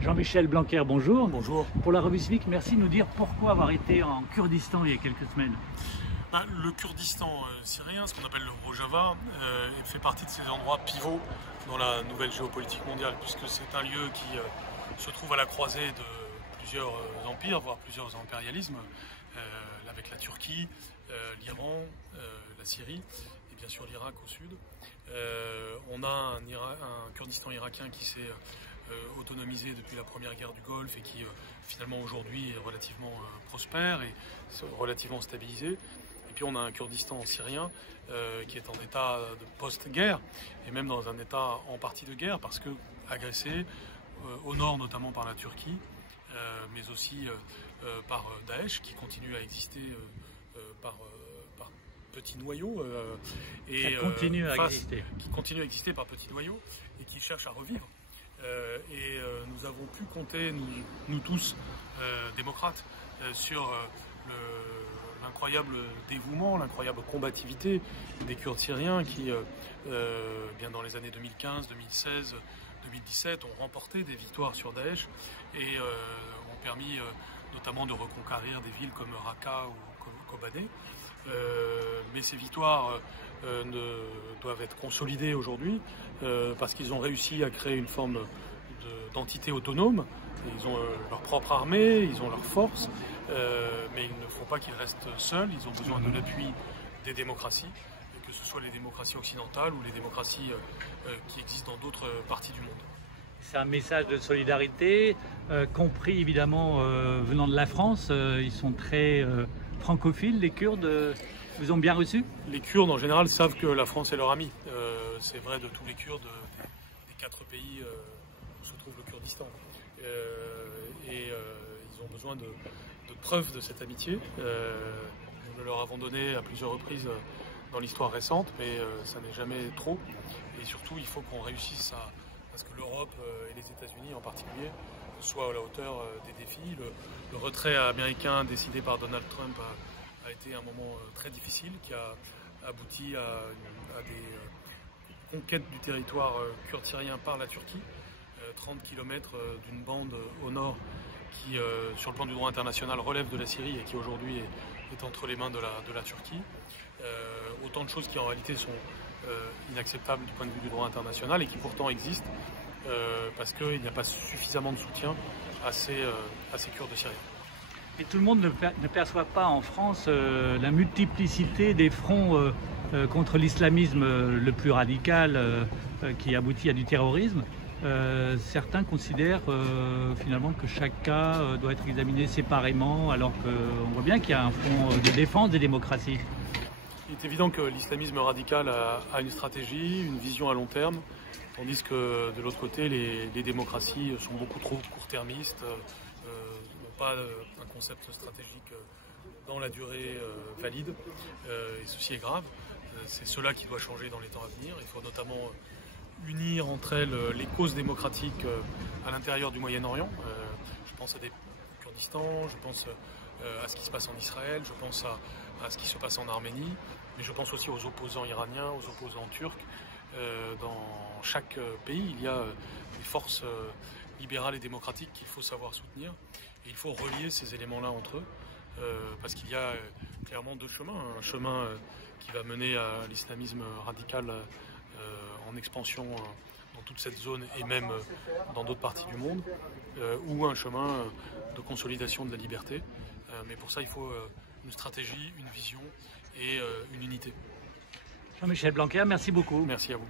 Jean-Michel Blanquer, bonjour. Bonjour. Pour la revue Civique, merci de nous dire pourquoi avoir été en Kurdistan il y a quelques semaines. Le Kurdistan syrien, ce qu'on appelle le Rojava, fait partie de ces endroits pivots dans la nouvelle géopolitique mondiale, puisque c'est un lieu qui se trouve à la croisée de plusieurs empires, voire plusieurs impérialismes, avec la Turquie, l'Iran, la Syrie et bien sûr l'Irak au sud. On a un Kurdistan irakien qui s'est autonomisé depuis la première guerre du Golfe et qui finalement aujourd'hui est relativement prospère et relativement stabilisé. Et puis on a un Kurdistan syrien qui est en état de post-guerre et même dans un état en partie de guerre parce que agressé au nord notamment par la Turquie, mais aussi par Daesh qui continue à exister par petits noyaux qui continue à exister par petits noyaux et qui cherche à revivre. Nous avons pu compter, nous tous, démocrates, sur l'incroyable dévouement, l'incroyable combativité des Kurdes syriens qui, bien dans les années 2015, 2016, 2017, ont remporté des victoires sur Daesh et ont permis notamment de reconquérir des villes comme Raqqa ou Kobané. Mais ces victoires doivent être consolidées aujourd'hui parce qu'ils ont réussi à créer une forme d'entité autonome. Ils ont leur propre armée, ils ont leurs forces, mais il ne faut pas qu'ils restent seuls. Ils ont besoin de l'appui des démocraties, que ce soit les démocraties occidentales ou les démocraties qui existent dans d'autres parties du monde. C'est un message de solidarité, compris évidemment venant de la France. Ils sont très francophiles, les Kurdes. Vous ont bien reçu? Les Kurdes en général savent que la France est leur ami. C'est vrai de tous les Kurdes des 4 pays où se trouve le Kurdistan. Ils ont besoin de preuves de cette amitié. Nous leur avons donné à plusieurs reprises dans l'histoire récente, mais ça n'est jamais trop. Et surtout, il faut qu'on réussisse à ce que l'Europe et les États-Unis en particulier soient à la hauteur des défis. Le retrait américain décidé par Donald Trump a été un moment très difficile qui a abouti à des conquêtes du territoire kurde syrien par la Turquie. 30 km d'une bande au nord qui, sur le plan du droit international, relève de la Syrie et qui aujourd'hui est entre les mains de la Turquie. Autant de choses qui en réalité sont inacceptables du point de vue du droit international et qui pourtant existent parce qu'il n'y a pas suffisamment de soutien à ces Kurdes syriens. Et tout le monde ne perçoit pas en France la multiplicité des fronts contre l'islamisme le plus radical qui aboutit à du terrorisme. Certains considèrent finalement que chaque cas doit être examiné séparément alors qu'on voit bien qu'il y a un front de défense des démocraties. Il est évident que l'islamisme radical a une stratégie, une vision à long terme, tandis que de l'autre côté les démocraties sont beaucoup trop court-termistes, n'ont pas un concept stratégique dans la durée valide, et ceci est grave. C'est cela qui doit changer dans les temps à venir. Il faut notamment unir entre elles les causes démocratiques à l'intérieur du Moyen-Orient. Je pense à des Kurdistan, je pense à ce qui se passe en Israël, je pense à ce qui se passe en Arménie, mais je pense aussi aux opposants iraniens, aux opposants turcs. Dans chaque pays, il y a des forces libérales et démocratiques qu'il faut savoir soutenir. Et il faut relier ces éléments-là entre eux, parce qu'il y a clairement 2 chemins. Un chemin qui va mener à l'islamisme radical en expansion dans toute cette zone et même dans d'autres parties du monde, ou un chemin de consolidation de la liberté. Mais pour ça, il faut une stratégie, une vision et une unité. Jean-Michel Blanquer, merci beaucoup. Merci à vous.